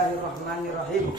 Bismillahirrahmanirrahim.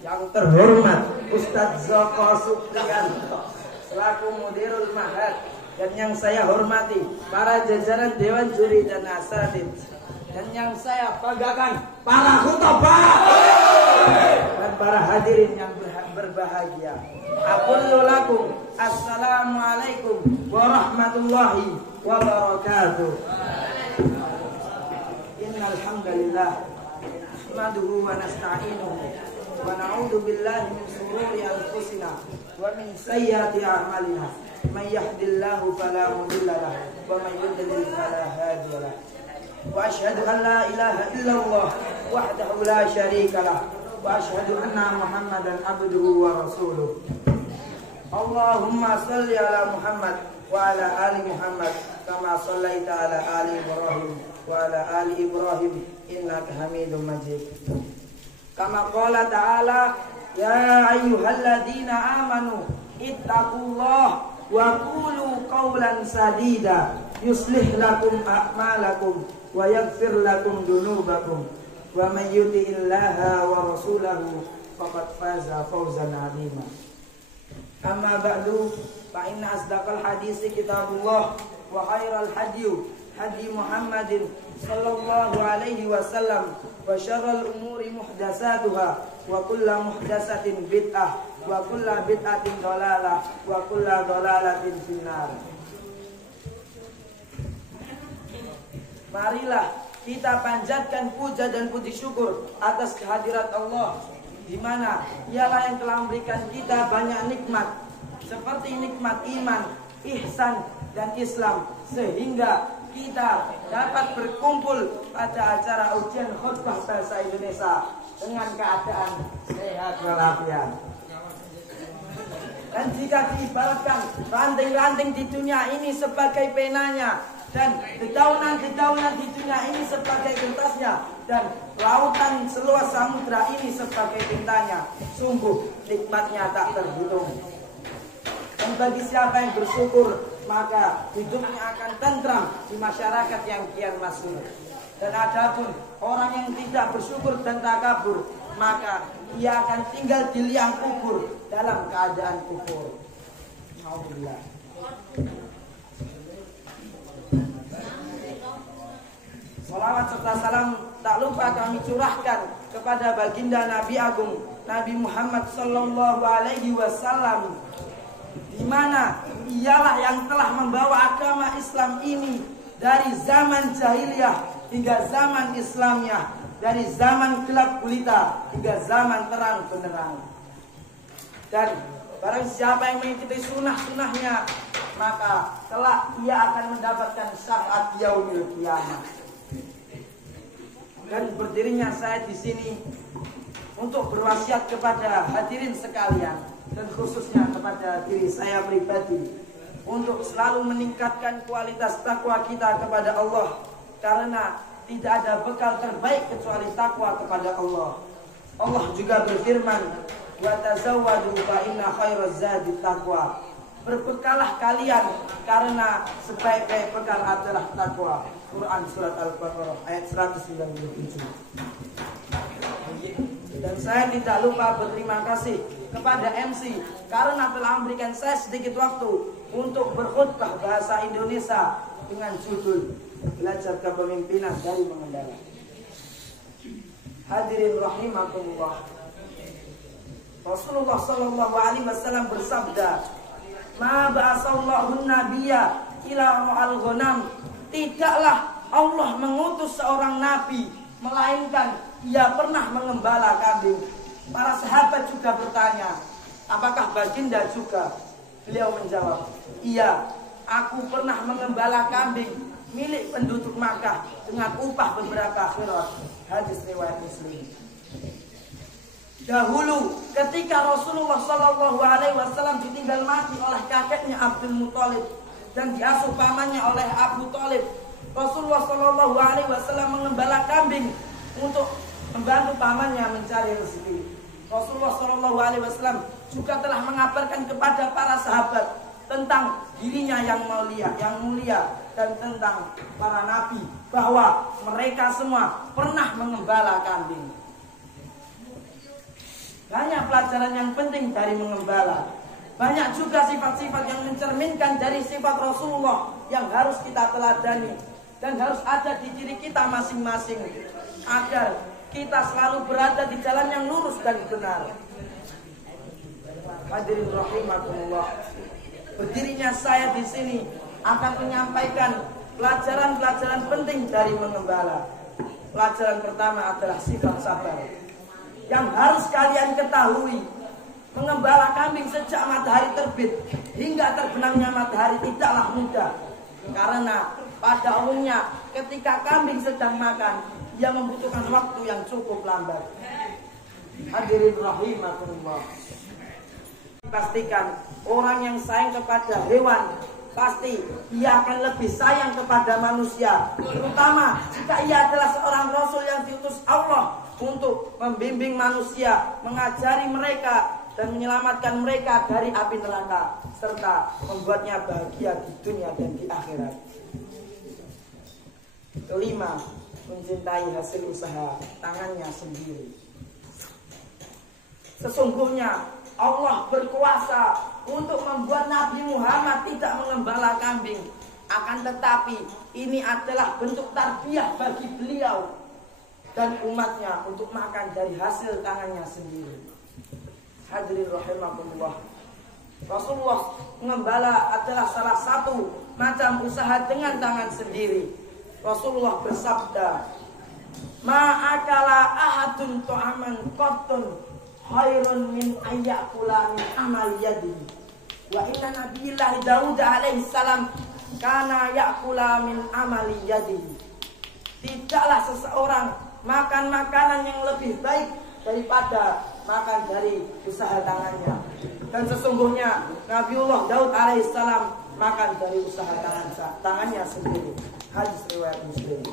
Yang terhormat Ustadz Zoko Supriyanto selaku Mudirul Ma'had, dan yang saya hormati para jajaran Dewan Juri dan Asatidz, dan yang saya banggakan para khutbah dan para hadirin yang berbahagia. Aqulu lakum assalamualaikum warahmatullahi wabarakatuh. Innal hamdalillah nahmaduhu wa nasta'inuhu wa na'udzu billahi min shururi anfusina wa min sayyiati a'malina. May yahdihillahu fala mudilla lahu wa may yudlil fala hadiya lahu. Wa asyhadu an la ilaha illallah wahdahu la syarika lahu wa asyhadu anna Muhammadan abduhu wa rasuluh. Allahumma shalli ala Muhammad wa ala ali Muhammad kama shallaita ala ali Ibrahim wa ala ali Ibrahim innaka Hamidum Majid. Kama qala ta'ala ya ayyuhalladzina amanu ittaqullaha wa qulu qawlan sadida yuslih lakum a'malakum wa yaghfir lakum dunubakum wa may yuti'illaha wa rasulahu faqad faza fawzan 'azima. Amma ba'du, fa inna asdaqal hadisi kitabullah wa khairal hadi Muhammadin sallallahu alaihi wasallam wa syarral umuri muhdatsatuha wa kullu muhdatsatin bid'ah wa kullu bid'atin dhalalah wa kullu dhalalatin finnar. Marilah kita panjatkan puja dan puji syukur atas kehadirat Allah, di mana ialah yang telah memberikan kita banyak nikmat seperti nikmat iman, ihsan dan Islam, sehingga kita dapat berkumpul pada acara ujian khutbah bahasa Indonesia dengan keadaan sehat walafiat. Dan jika diibaratkan ranting-ranting di dunia ini sebagai penanya, dan dedaunan-dedaunan di dunia ini sebagai kertasnya, dan lautan seluas samudra ini sebagai tintanya, sungguh nikmatnya tak terhitung. Dan bagi siapa yang bersyukur, maka hidupnya akan tentram di masyarakat yang kian makmur. Dan adapun orang yang tidak bersyukur dan takabur, maka ia akan tinggal di liang kubur dalam keadaan kufur. Alhamdulillah. Salawat serta salam tak lupa kami curahkan kepada baginda Nabi Agung Nabi Muhammad sallallahu alaihi wasallam, di mana ialah yang telah membawa agama Islam ini dari zaman jahiliyah hingga zaman Islamiyah, dari zaman gelap gulita hingga zaman terang benderang. Dan barang siapa yang mengikuti sunnah-sunnahnya, maka kelak ia akan mendapatkan syafaat yaumil qiyamah. Dan berdirinya saya di sini untuk berwasiat kepada hadirin sekalian, dan khususnya kepada diri saya pribadi, untuk selalu meningkatkan kualitas takwa kita kepada Allah, karena tidak ada bekal terbaik kecuali takwa kepada Allah. Allah juga berfirman, wa tazawwadu fa inna khairaz zadi taqwa. Berbekalah kalian karena sebaik-baik bekal adalah takwa. Quran surat Al-Baqarah ayat 197. Dan saya tidak lupa berterima kasih kepada MC karena telah memberikan saya sedikit waktu untuk berkhutbah bahasa Indonesia dengan judul Belajar Kepemimpinan dari Mengendara. Hadirin rahimakumullah. Rasulullah sallallahu alaihi wasallam bersabda, "Ma ba'asallahu nabiyya ila al-ghanam." Tidaklah Allah mengutus seorang nabi melainkan ia pernah mengembala kambing. Para sahabat juga bertanya, apakah baginda juga? Beliau menjawab, iya, aku pernah mengembala kambing milik penduduk Makkah dengan upah beberapa khirah. Hadis riwayat Muslim. Dahulu ketika Rasulullah SAW ditinggal mati oleh kakeknya Abdul Muthalib dan diasuh pamannya oleh Abu Thalib, Rasulullah SAW mengembala kambing untuk membantu pamannya mencari rezeki. Rasulullah SAW juga telah mengabarkan kepada para sahabat tentang dirinya yang mulia dan tentang para nabi bahwa mereka semua pernah mengembala kambing. Banyak pelajaran yang penting dari mengembala. Banyak juga sifat-sifat yang mencerminkan dari sifat Rasulullah yang harus kita teladani dan harus ada di diri kita masing-masing agar kita selalu berada di jalan yang lurus dan benar. Hadirin rahimakumullah. Berdirinya saya di sini akan menyampaikan pelajaran-pelajaran penting dari mengembala. Pelajaran pertama adalah sifat sabar. Yang harus kalian ketahui, mengembala kambing sejak matahari terbit hingga terbenamnya matahari tidaklah mudah. Karena pada umumnya ketika kambing sedang makan, ia membutuhkan waktu yang cukup lambat. Hadirin rahimakumullah. Pastikan orang yang sayang kepada hewan, pasti ia akan lebih sayang kepada manusia. Terutama jika ia adalah seorang Rasul yang diutus Allah untuk membimbing manusia, mengajari mereka dan menyelamatkan mereka dari api neraka, serta membuatnya bahagia di dunia dan di akhirat. Kelima, mencintai hasil usaha tangannya sendiri. Sesungguhnya Allah berkuasa untuk membuat Nabi Muhammad tidak mengembala kambing. Akan tetapi ini adalah bentuk tarbiyah bagi beliau dan umatnya untuk makan dari hasil tangannya sendiri. Hadirin rahimakumullah. Rasulullah mengembala adalah salah satu macam usaha dengan tangan sendiri. Rasulullah bersabda, "Ma'akala ahadun ta'aman qattun khairun min ayyakula min amal yadihi. Wa inna nabiyillah Daud alaihi salam kana yakula min amali yadihi." Tidaklah seseorang makan makanan yang lebih baik daripada makan dari usaha tangannya. Dan sesungguhnya Nabiullah Daud alaihissalam makan dari usaha tangannya sendiri. Hadis riwayat Muslim.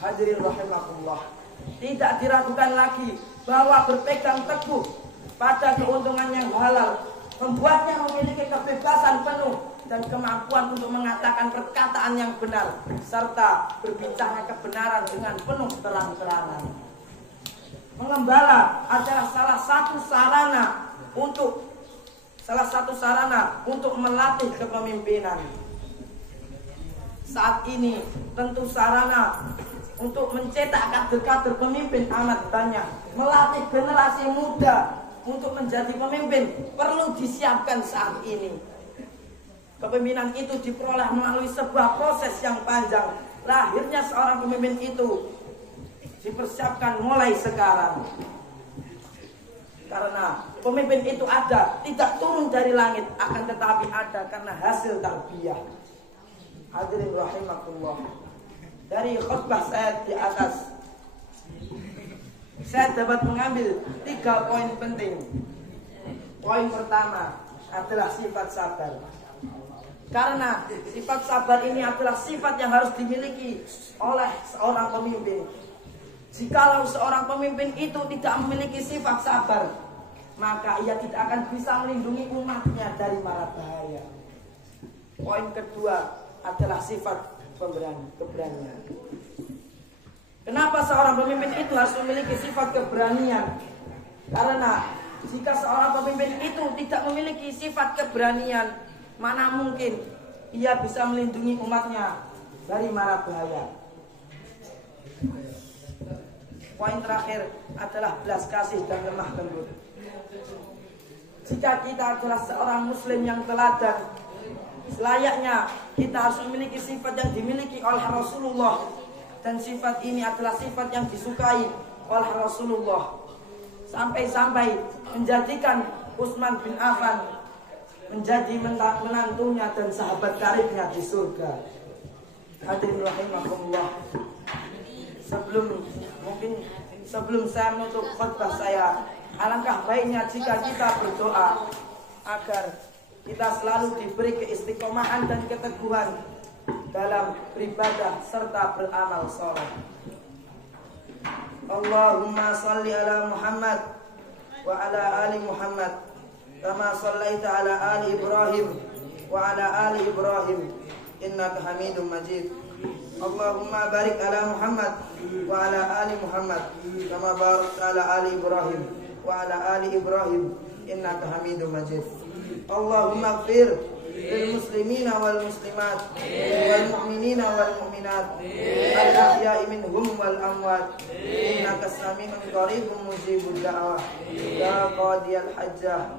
Hadirin rahimakumullah. Tidak diragukan lagi bahwa berpegang teguh pada keuntungan yang halal membuatnya memiliki kebebasan penuh dan kemampuan untuk mengatakan perkataan yang benar serta berbicara kebenaran dengan penuh terang-terangan. Mengembala adalah salah satu sarana untuk melatih kepemimpinan. Saat ini tentu sarana untuk mencetak kader-kader pemimpin amat banyak. Melatih generasi muda untuk menjadi pemimpin perlu disiapkan saat ini. Kepemimpinan itu diperoleh melalui sebuah proses yang panjang. Lahirnya seorang pemimpin itu dipersiapkan mulai sekarang. Karena pemimpin itu ada, tidak turun dari langit, akan tetapi ada karena hasil tarbiyah. Hadirin rahimakumullah. Dari khutbah saya di atas, saya dapat mengambil 3 poin penting. Poin pertama adalah sifat sabar. Karena sifat sabar ini adalah sifat yang harus dimiliki oleh seorang pemimpin. Jikalau seorang pemimpin itu tidak memiliki sifat sabar, maka ia tidak akan bisa melindungi umatnya dari mara bahaya. Poin kedua adalah sifat keberanian. Kenapa seorang pemimpin itu harus memiliki sifat keberanian? Karena jika seorang pemimpin itu tidak memiliki sifat keberanian, mana mungkin ia bisa melindungi umatnya dari mara bahaya. Poin terakhir adalah belas kasih dan lemah lembut. Jika kita adalah seorang muslim yang teladan, selayaknya kita harus memiliki sifat yang dimiliki oleh Rasulullah. Dan sifat ini adalah sifat yang disukai oleh Rasulullah. Sampai-sampai menjadikan Utsman bin Affan menjadi menantunya dan sahabat karibnya di surga. Hadirin rahimakumullah. Sebelum saya menutup khutbah saya, alangkah baiknya jika kita berdoa agar kita selalu diberi keistiqomahan dan keteguhan dalam beribadah serta beramal saleh. Allahumma salli ala Muhammad wa ala ali Muhammad kama sallaita ala ali Ibrahim wa ala ali Ibrahim innaka Hamidum Majid. Allahumma barik ala Muhammad wa ala ali Muhammad kama barakta ala ali Ibrahim wa ala ali Ibrahim innaka Hamidum Majid. Allahumma ighfir lil muslimina wal muslimat wal mu'minina wal mu'minat al ahya'i minhum wal amwat innaka sami'un qaribun mujibud da'wah ya qadiyal hajjah.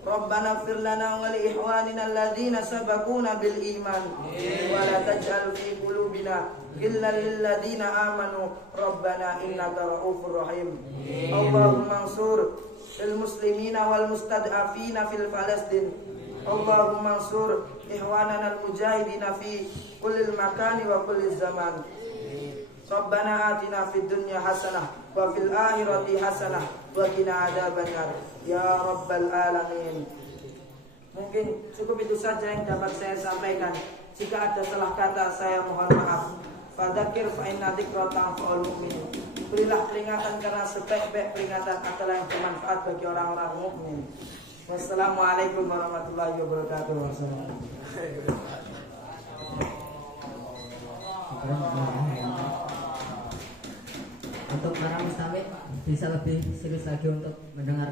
Rabbana ighfir lana wa li ikhwanina alladhina sabaquna bil iman wa la taj'al fi qulubina ghillan lil ladzina amanu rabbana innaka ra'ufur rahim. Allahumma ansur lil muslimina wal mustad'afina fil Palestin. Allahumma ansur ikhwanana al mujahidina fi kulli makani wa kulli zaman. Rabbana atina fid dunya hasanah wa fil akhirati hasanah wa qina adzabannar ya rabbal alamin. Mungkin cukup itu saja yang dapat saya sampaikan. Jika ada salah kata saya mohon maaf. Fadzakir fa inna dzikra tanfa'ul mu'minin. Berilah peringatan karena sebaik-baik peringatan adalah yang bermanfaat bagi orang-orang mukmin. Wassalamualaikum warahmatullahi wabarakatuh. Untuk para mustami bisa lebih serius lagi untuk mendengar